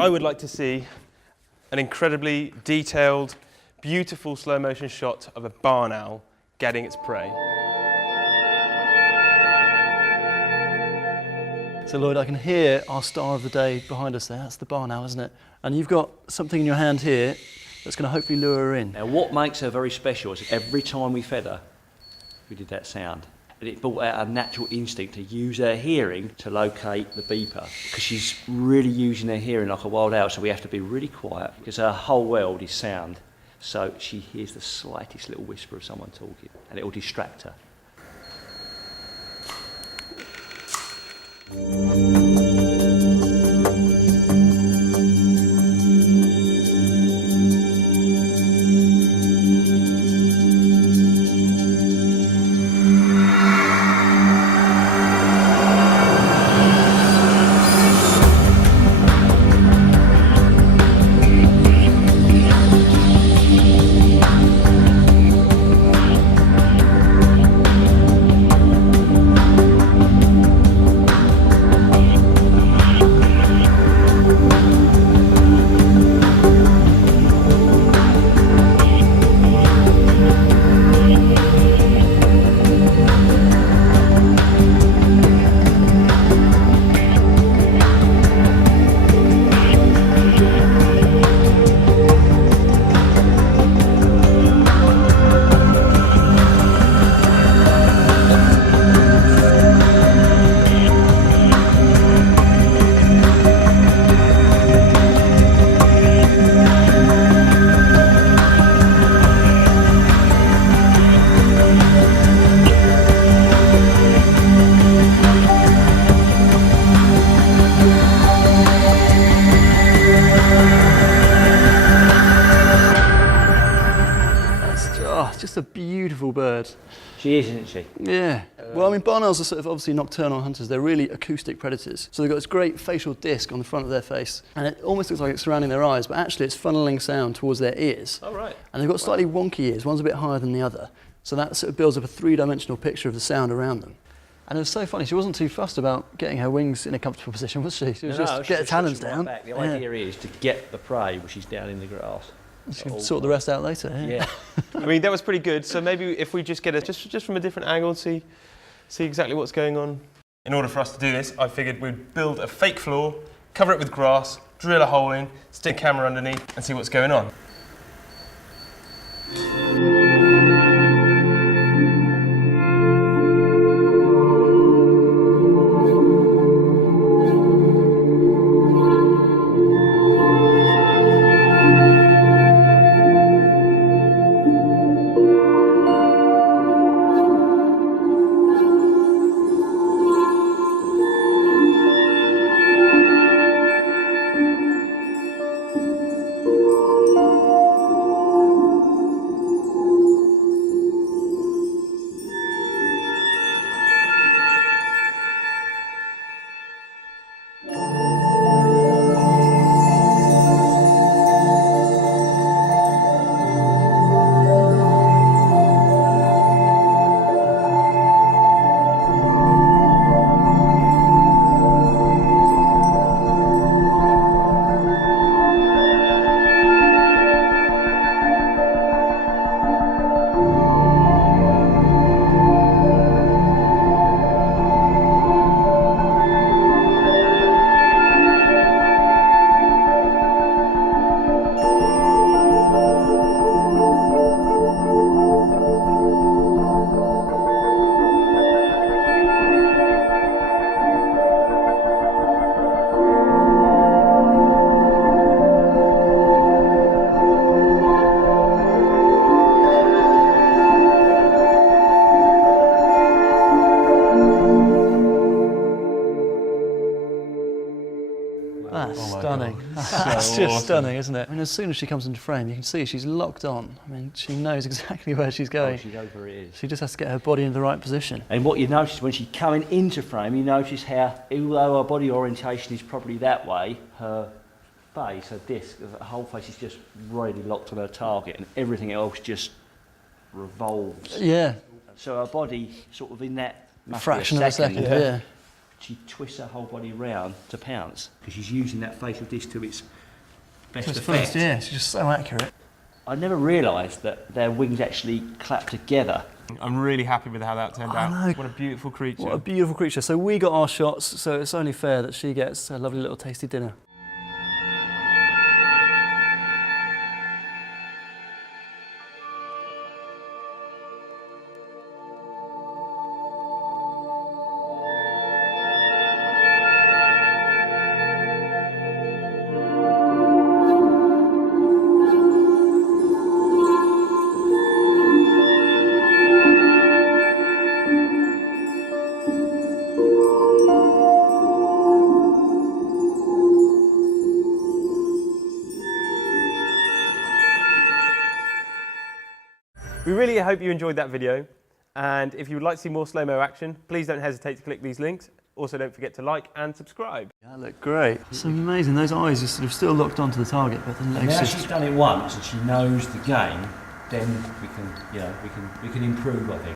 I would like to see an incredibly detailed, beautiful slow motion shot of a barn owl getting its prey. So Lloyd, I can hear our star of the day behind us there. That's the barn owl, isn't it? And you've got something in your hand here that's going to hopefully lure her in. Now what makes her very special is every time we fed her, we did that sound. And it brought out a natural instinct to use her hearing to locate the beeper, because she's really using her hearing like a wild owl, so we have to be really quiet because her whole world is sound. So she hears the slightest little whisper of someone talking and it will distract her. Just a beautiful bird. She is, isn't she? Yeah. Well, I mean, barn owls are sort of obviously nocturnal hunters. They're really acoustic predators. So they've got this great facial disc on the front of their face, and it almost looks like it's surrounding their eyes, but actually it's funneling sound towards their ears. Oh, right. And they've got slightly wonky ears. One's a bit higher than the other. So that sort of builds up a three-dimensional picture of the sound around them. And it was so funny. She wasn't too fussed about getting her wings in a comfortable position, was she? She was just get her talons down. Right back. The idea is to get the prey when she's down in the grass. She can sort the rest out later. Yeah. I mean, that was pretty good. So maybe if we just get it just from a different angle and see exactly what's going on. In order for us to do this, I figured we'd build a fake floor, cover it with grass, drill a hole in, stick a camera underneath, and see what's going on. Stunning. That's just stunning, isn't it? I mean, as soon as she comes into frame, you can see she's locked on. I mean, she knows exactly where she's going. Oh, she knows where it is. She just has to get her body in the right position. And what you notice when she's coming into frame, you notice how, although her body orientation is probably that way, her base, her disc, her whole face is just really locked on her target, and everything else just revolves. Yeah. So her body, sort of in that fraction of a second, yeah. she twists her whole body round to pounce because she's using that facial disc to its best effect. Yeah, it's just so accurate. I never realised that their wings actually clap together. I'm really happy with how that turned out. know. What a beautiful creature. What a beautiful creature. So we got our shots, so it's only fair that she gets a lovely little tasty dinner. We really hope you enjoyed that video, and if you would like to see more slow-mo action, please don't hesitate to click these links. Also, don't forget to like and subscribe. Yeah, that looked great. So amazing, those eyes are sort of still locked onto the target, but the legs Now just... she's done it once and she knows the game, then we can, we can improve, I think.